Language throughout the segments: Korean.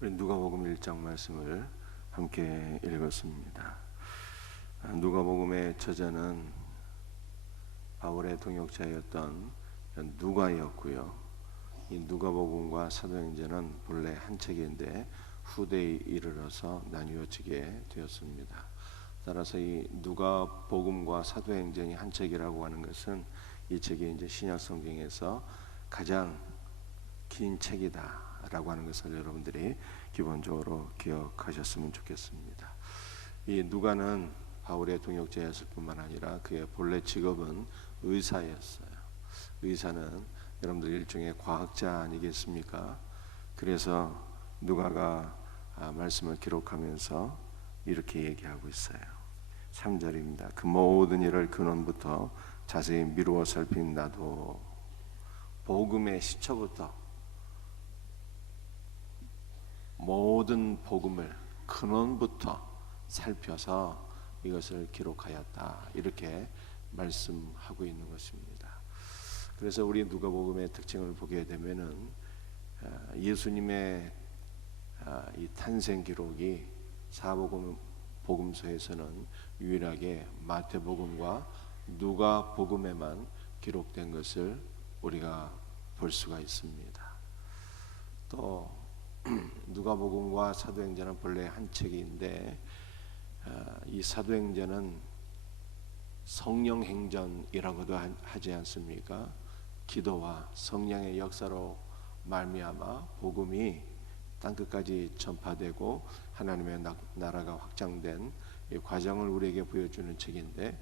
우리 누가복음 1장 말씀을 함께 읽었습니다. 누가복음의 저자는 바울의 동역자였던 누가였고요. 이 누가복음과 사도행전은 본래 한 책인데 후대에 이르러서 나뉘어지게 되었습니다. 따라서 이 누가복음과 사도행전이 한 책이라고 하는 것은 이 책이 이제 신약 성경에서 가장 긴 책이다라고 하는 것을 여러분들이 기본적으로 기억하셨으면 좋겠습니다. 이 누가는 바울의 동역자였을 뿐만 아니라 그의 본래 직업은 의사였어요. 의사는 여러분들 일종의 과학자 아니겠습니까? 그래서 누가가 말씀을 기록하면서 이렇게 얘기하고 있어요. 3절입니다. 그 모든 일을 근원부터 자세히 미루어 살핀 나도 복음의 시초부터 모든 복음을 근원부터 살펴서 이것을 기록하였다, 이렇게 말씀하고 있는 것입니다. 그래서 우리 누가복음의 특징을 보게 되면은 예수님의 이 탄생 기록이 사복음서에서는 유일하게 마태복음과 누가복음에만 기록된 것을 우리가 볼 수가 있습니다. 또 누가복음과 사도행전은 본래 한 책인데 이 사도행전은 성령행전이라고도 하지 않습니까? 기도와 성령의 역사로 말미암아 복음이 땅끝까지 전파되고 하나님의 나라가 확장된 이 과정을 우리에게 보여주는 책인데,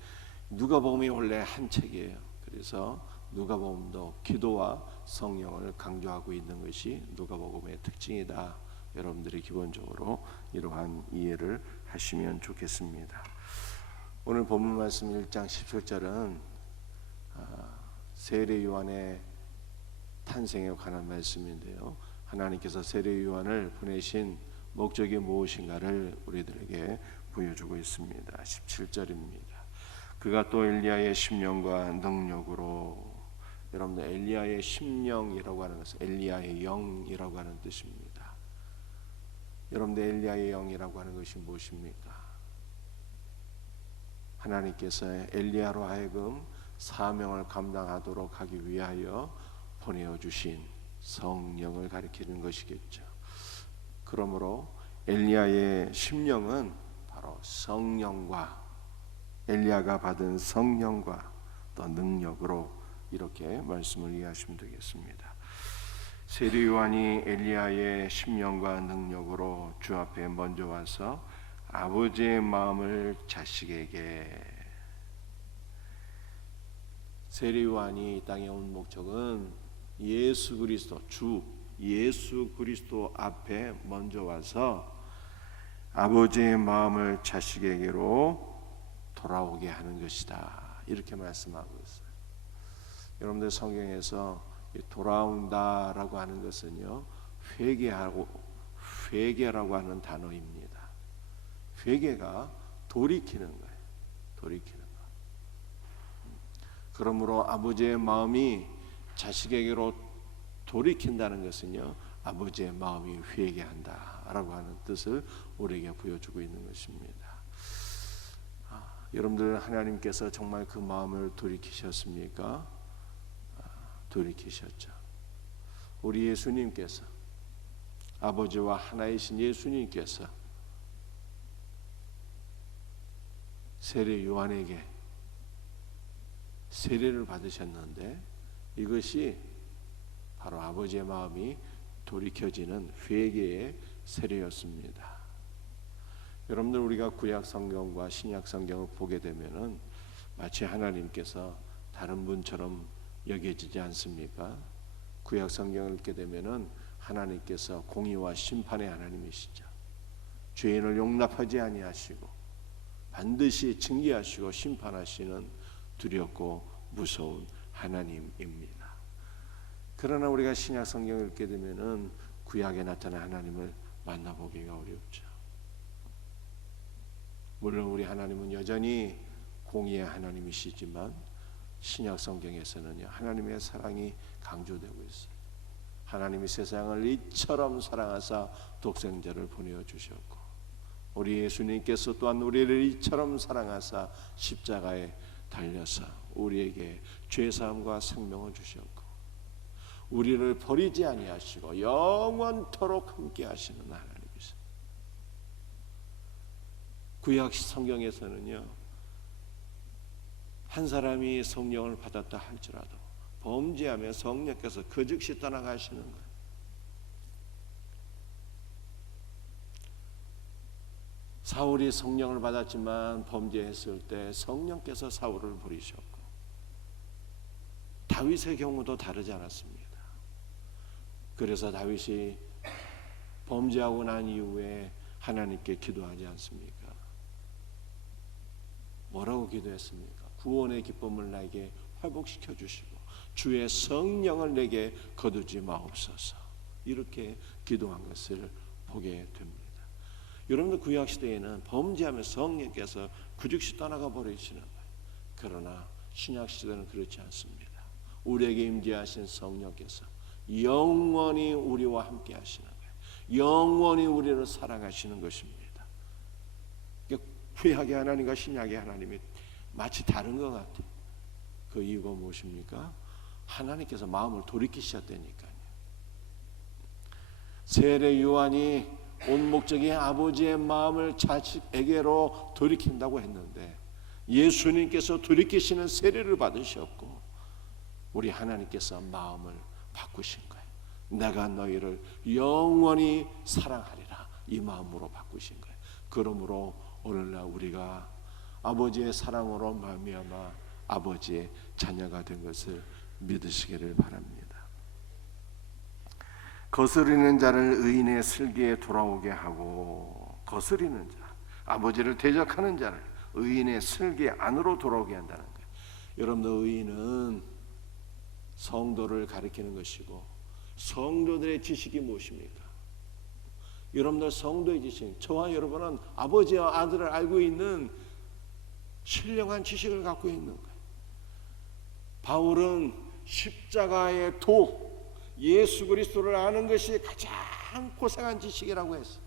누가복음이 원래 한 책이에요. 그래서 누가복음도 기도와 성령을 강조하고 있는 것이 누가복음의 특징이다. 여러분들이 기본적으로 이러한 이해를 하시면 좋겠습니다. 오늘 본문 말씀 1장 17절은 세례 요한의 탄생에 관한 말씀인데요, 하나님께서 세례 요한을 보내신 목적이 무엇인가를 우리들에게 보여주고 있습니다. 17절입니다. 그가 또 엘리야의 심령과 능력으로, 여러분들 엘리야의 심령이라고 하는 것은 엘리야의 영이라고 하는 뜻입니다. 여러분들 엘리야의 영이라고 하는 것이 무엇입니까? 하나님께서 엘리야로 하여금 사명을 감당하도록 하기 위하여 보내어주신 성령을 가리키는 것이겠죠. 그러므로 엘리야의 심령은 바로 성령과, 엘리야가 받은 성령과 또 능력으로, 이렇게 말씀을 이해하시면 되겠습니다. 세례 요한이 엘리야의 심령과 능력으로 주 앞에 먼저 와서 아버지의 마음을 자식에게, 세례 요한이 이 땅에 온 목적은 예수 그리스도, 주 예수 그리스도 앞에 먼저 와서 아버지의 마음을 자식에게로 돌아오게 하는 것이다, 이렇게 말씀하고 있어요. 여러분들 성경에서 돌아온다라고 하는 것은요, 회개라고 하는 단어입니다. 회개가 돌이키는 거예요. 돌이키는 거. 그러므로 아버지의 마음이 자식에게로 돌이킨다는 것은요, 아버지의 마음이 회개한다라고 하는 뜻을 우리에게 보여주고 있는 것입니다. 여러분들 하나님께서 정말 그 마음을 돌이키셨습니까? 돌이키셨죠. 우리 예수님께서, 아버지와 하나이신 예수님께서 세례 요한에게 세례를 받으셨는데, 이것이 바로 아버지의 마음이 돌이켜지는 회개의 세례였습니다. 여러분들 우리가 구약 성경과 신약 성경을 보게 되면은 마치 하나님께서 다른 분처럼 여겨지지 않습니까? 구약 성경을 읽게 되면은 하나님께서 공의와 심판의 하나님이시죠. 죄인을 용납하지 아니하시고 반드시 징계하시고 심판하시는 두렵고 무서운 하나님입니다. 그러나 우리가 신약 성경을 읽게 되면은 구약에 나타난 하나님을 만나보기가 어렵죠. 물론 우리 하나님은 여전히 공의의 하나님이시지만 신약 성경에서는요, 하나님의 사랑이 강조되고 있어요. 하나님이 세상을 이처럼 사랑하사 독생자를 보내어 주셨고, 우리 예수님께서 또한 우리를 이처럼 사랑하사 십자가에 달려서 우리에게 죄사함과 생명을 주셨고, 우리를 버리지 아니하시고 영원토록 함께 하시는 하나님이시죠. 구약 성경에서는요, 한 사람이 성령을 받았다 할지라도 범죄하면 성령께서 그 즉시 떠나가시는 거예요. 사울이 성령을 받았지만 범죄했을 때 성령께서 사울을 버리셨고, 다윗의 경우도 다르지 않았습니다. 그래서 다윗이 범죄하고 난 이후에 하나님께 기도하지 않습니까? 뭐라고 기도했습니까? 구원의 기쁨을 나에게 회복시켜 주시고 주의 성령을 내게 거두지 마옵소서, 이렇게 기도한 것을 보게 됩니다. 여러분들 구약 시대에는 범죄하면 성령께서 그 즉시 떠나가 버리시는 거예요. 그러나 신약 시대는 그렇지 않습니다. 우리에게 임재하신 성령께서 영원히 우리와 함께 하시는 거예요. 영원히 우리를 사랑하시는 것입니다. 구약의 하나님과 신약의 하나님이 마치 다른 것 같아요. 그 이유가 무엇입니까? 하나님께서 마음을 돌이키셨다니까요. 세례 요한이 온 목적이 아버지의 마음을 자식에게로 돌이킨다고 했는데, 예수님께서 돌이키시는 세례를 받으셨고 우리 하나님께서 마음을 바꾸신 거예요. 내가 너희를 영원히 사랑하리라, 이 마음으로 바꾸신 거예요. 그러므로 오늘날 우리가 아버지의 사랑으로 말미암아 아버지의 자녀가 된 것을 믿으시기를 바랍니다. 거스리는 자를 의인의 슬기에 돌아오게 하고, 거스리는 자, 아버지를 대적하는 자를 의인의 슬기 안으로 돌아오게 한다는 거예요. 여러분들, 의인은 성도를 가리키는 것이고, 성도들의 지식이 무엇입니까? 여러분들 성도의 지식, 저와 여러분은 아버지와 아들을 알고 있는 신령한 지식을 갖고 있는 거예요. 바울은 십자가의 도, 예수 그리스도를 아는 것이 가장 고상한 지식이라고 했어요.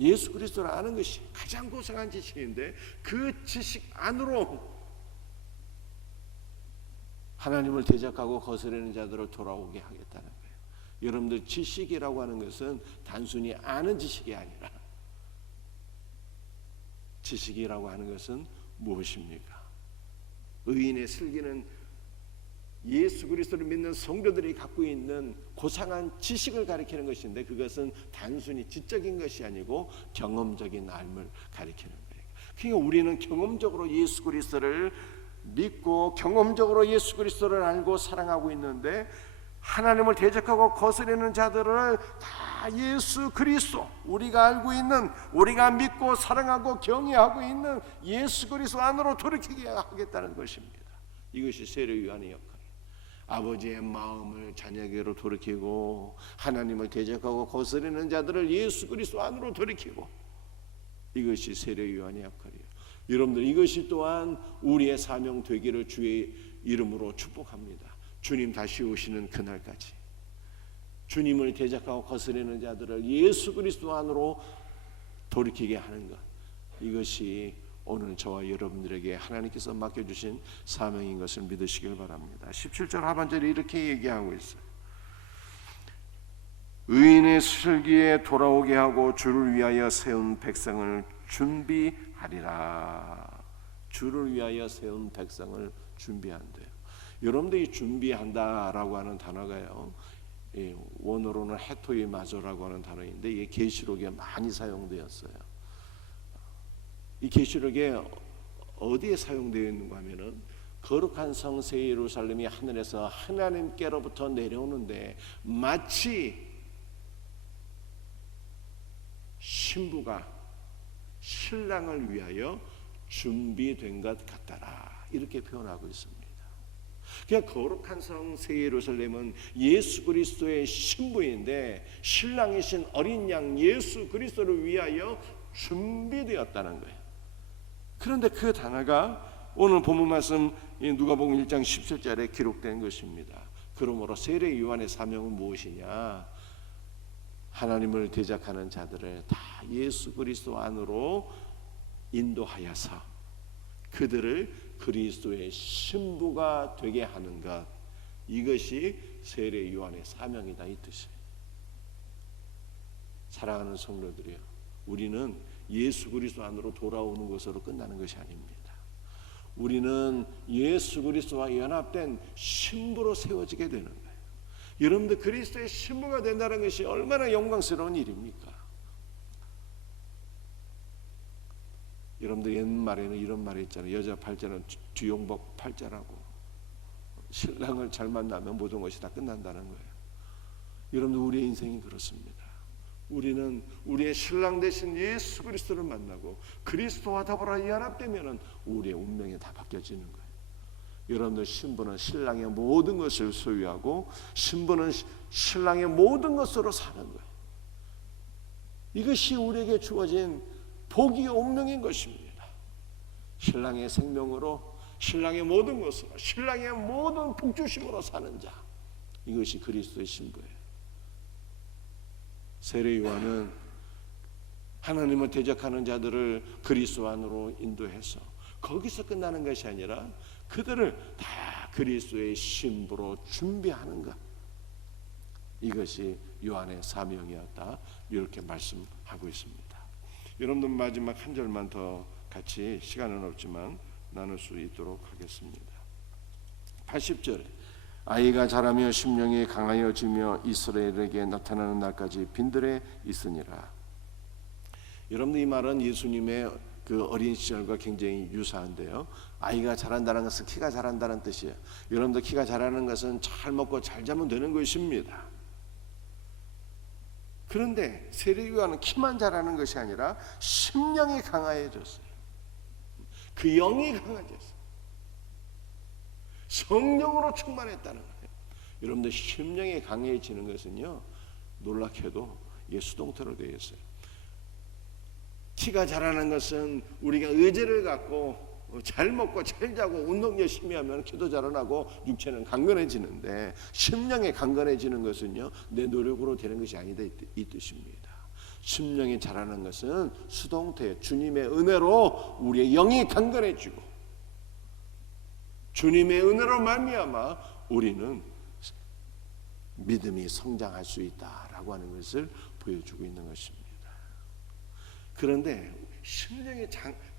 예수 그리스도를 아는 것이 가장 고상한 지식인데, 그 지식 안으로 하나님을 대적하고 거스르는 자들을 돌아오게 하겠다는 거예요. 여러분들, 지식이라고 하는 것은 단순히 아는 지식이 아니라, 지식이라고 하는 것은 무엇입니까? 의인의 슬기는 예수 그리스도를 믿는 성도들이 갖고 있는 고상한 지식을 가리키는 것인데, 그것은 단순히 지적인 것이 아니고 경험적인 삶을 가리키는 거예요. 그러니까 우리는 경험적으로 예수 그리스도를 믿고 경험적으로 예수 그리스도를 알고 사랑하고 있는데, 하나님을 대적하고 거스르는 자들을 다 예수 그리스도, 우리가 알고 있는, 우리가 믿고 사랑하고 경외하고 있는 예수 그리스도 안으로 돌이키게 하겠다는 것입니다. 이것이 세례 요한의 역할이에요. 아버지의 마음을 자녀에게로 돌이키고, 하나님을 대적하고 거스르는 자들을 예수 그리스도 안으로 돌이키고, 이것이 세례 요한의 역할이에요. 여러분들, 이것이 또한 우리의 사명 되기를 주의 이름으로 축복합니다. 주님 다시 오시는 그날까지 주님을 대적하고 거스르는 자들을 예수 그리스도 안으로 돌이키게 하는 것, 이것이 오늘 저와 여러분들에게 하나님께서 맡겨주신 사명인 것을 믿으시길 바랍니다. 17절 하반절에 이렇게 얘기하고 있어요. 의인의 슬기에 돌아오게 하고 주를 위하여 세운 백성을 준비하리라. 주를 위하여 세운 백성을 준비한대요. 여러분들이 준비한다라고 하는 단어가요, 원어로는 헤토이마조라고 하는 단어인데, 이게 계시록에 많이 사용되었어요. 이 계시록에 어디에 사용되어 있는가 하면은, 거룩한 성 새 예루살렘이 하늘에서 하나님께로부터 내려오는데 마치 신부가 신랑을 위하여 준비된 것 같더라, 이렇게 표현하고 있습니다. 그러니까 거룩한 성 새 예루살렘은 예수 그리스도의 신부인데, 신랑이신 어린 양 예수 그리스도를 위하여 준비되었다는 거예요. 그런데 그 단어가 오늘 본문 말씀 누가복음 1장 17절에 기록된 것입니다. 그러므로 세례 요한의 사명은 무엇이냐? 하나님을 대적하는 자들을 다 예수 그리스도 안으로 인도하여서 그들을 그리스도의 신부가 되게 하는 것, 이것이 세례 요한의 사명이다, 이 뜻이에요. 사랑하는 성도들이요, 우리는 예수 그리스도 안으로 돌아오는 것으로 끝나는 것이 아닙니다. 우리는 예수 그리스도와 연합된 신부로 세워지게 되는 거예요. 여러분들 그리스도의 신부가 된다는 것이 얼마나 영광스러운 일입니까? 여러분들 옛말에는 이런 말이 있잖아요. 여자 팔자는 뒤용복 팔자라고. 신랑을 잘 만나면 모든 것이 다 끝난다는 거예요. 여러분들 우리의 인생이 그렇습니다. 우리는 우리의 신랑 되신 예수 그리스도를 만나고 그리스도와 더불어 연합되면 우리의 운명이 다 바뀌어지는 거예요. 여러분들 신부는 신랑의 모든 것을 소유하고 신부는 신랑의 모든 것으로 사는 거예요. 이것이 우리에게 주어진 복이요 운명인 것입니다. 신랑의 생명으로, 신랑의 모든 것으로, 신랑의 모든 복주심으로 사는 자, 이것이 그리스도의 신부예요. 세례 요한은 하나님을 대적하는 자들을 그리스도 안으로 인도해서 거기서 끝나는 것이 아니라 그들을 다 그리스도의 신부로 준비하는 것, 이것이 요한의 사명이었다, 이렇게 말씀하고 있습니다. 여러분들 마지막 한 절만 더 같이, 시간은 없지만 나눌 수 있도록 하겠습니다. 80절에 아이가 자라며 심령이 강하여지며 이스라엘에게 나타나는 날까지 빈들에 있으니라. 여러분들 이 말은 예수님의 그 어린 시절과 굉장히 유사한데요. 아이가 자란다는 것은 키가 자란다는 뜻이에요. 여러분들 키가 자라는 것은 잘 먹고 잘 자면 되는 것입니다. 그런데 세례 요한은 키만 자라는 것이 아니라 심령이 강해졌어요. 그 영이 강해졌어요. 성령으로 충만했다는 거예요. 여러분들 심령이 강해지는 것은요, 놀랍게도 수동태로 되어 있어요. 키가 자라는 것은 우리가 의지를 갖고 잘 먹고 잘 자고 운동 열심히 하면 키도 자라나고 육체는 강건해지는데, 심령이 강건해지는 것은요 내 노력으로 되는 것이 아니다, 이 뜻입니다. 심령이 자라는 것은 수동태, 주님의 은혜로 우리의 영이 강건해지고 주님의 은혜로 말미암아 우리는 믿음이 성장할 수 있다라고 하는 것을 보여주고 있는 것입니다. 그런데 심령이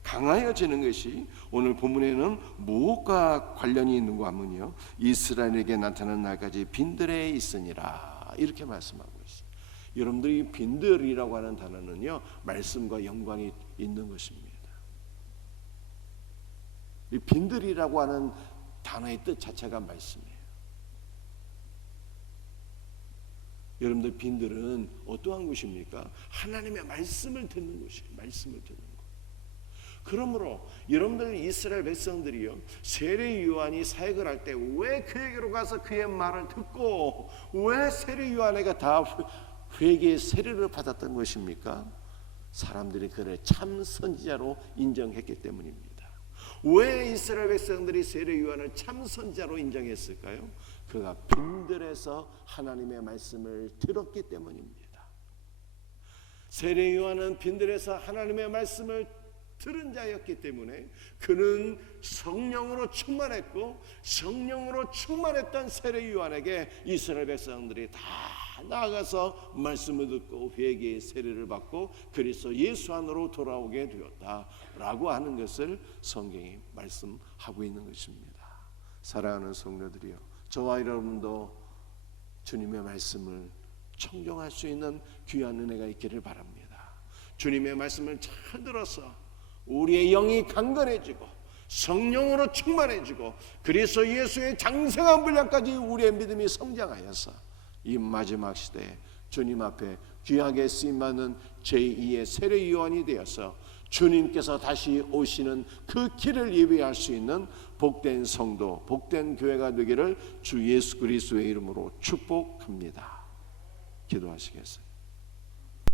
강하여지는 것이 오늘 본문에는 무엇과 관련이 있는가 하면요, 이스라엘에게 나타나는 날까지 빈들에 있으니라, 이렇게 말씀하고 있어요. 여러분들이 빈들이라고 하는 단어는요 말씀과 연관이 있는 것입니다. 이 빈들이라고 하는 단어의 뜻 자체가 말씀이에요. 여러분들 빈들은 어떠한 곳입니까? 하나님의 말씀을 듣는 곳이에요. 말씀을 듣는 곳. 그러므로 여러분들 이스라엘 백성들이요, 세례 요한이 사역을 할 때 왜 그에게로 가서 그의 말을 듣고 왜 세례 요한에게 다 회개의 세례를 받았던 것입니까? 사람들이 그를 참 선지자로 인정했기 때문입니다. 왜 이스라엘 백성들이 세례 요한을 참 선지자로 인정했을까요? 그가 빈들에서 하나님의 말씀을 들었기 때문입니다. 세례 요한은 빈들에서 하나님의 말씀을 들은 자였기 때문에 그는 성령으로 충만했고, 성령으로 충만했던 세례 요한에게 이스라엘 백성들이 다 나아가서 말씀을 듣고 회개의 세례를 받고 그리스도 예수 안으로 돌아오게 되었다라고 하는 것을 성경이 말씀하고 있는 것입니다. 사랑하는 성도들이요, 저와 여러분도 주님의 말씀을 청종할 수 있는 귀한 은혜가 있기를 바랍니다. 주님의 말씀을 잘 들어서 우리의 영이 강건해지고 성령으로 충만해지고 그리스도 예수의 장성한 분량까지 우리의 믿음이 성장하여서 이 마지막 시대에 주님 앞에 귀하게 쓰임받는 제2의 세례 요한이 되어서 주님께서 다시 오시는 그 길을 예비할 수 있는 복된 성도, 복된 교회가 되기를 주 예수 그리스도의 이름으로 축복합니다. 기도하시겠어요?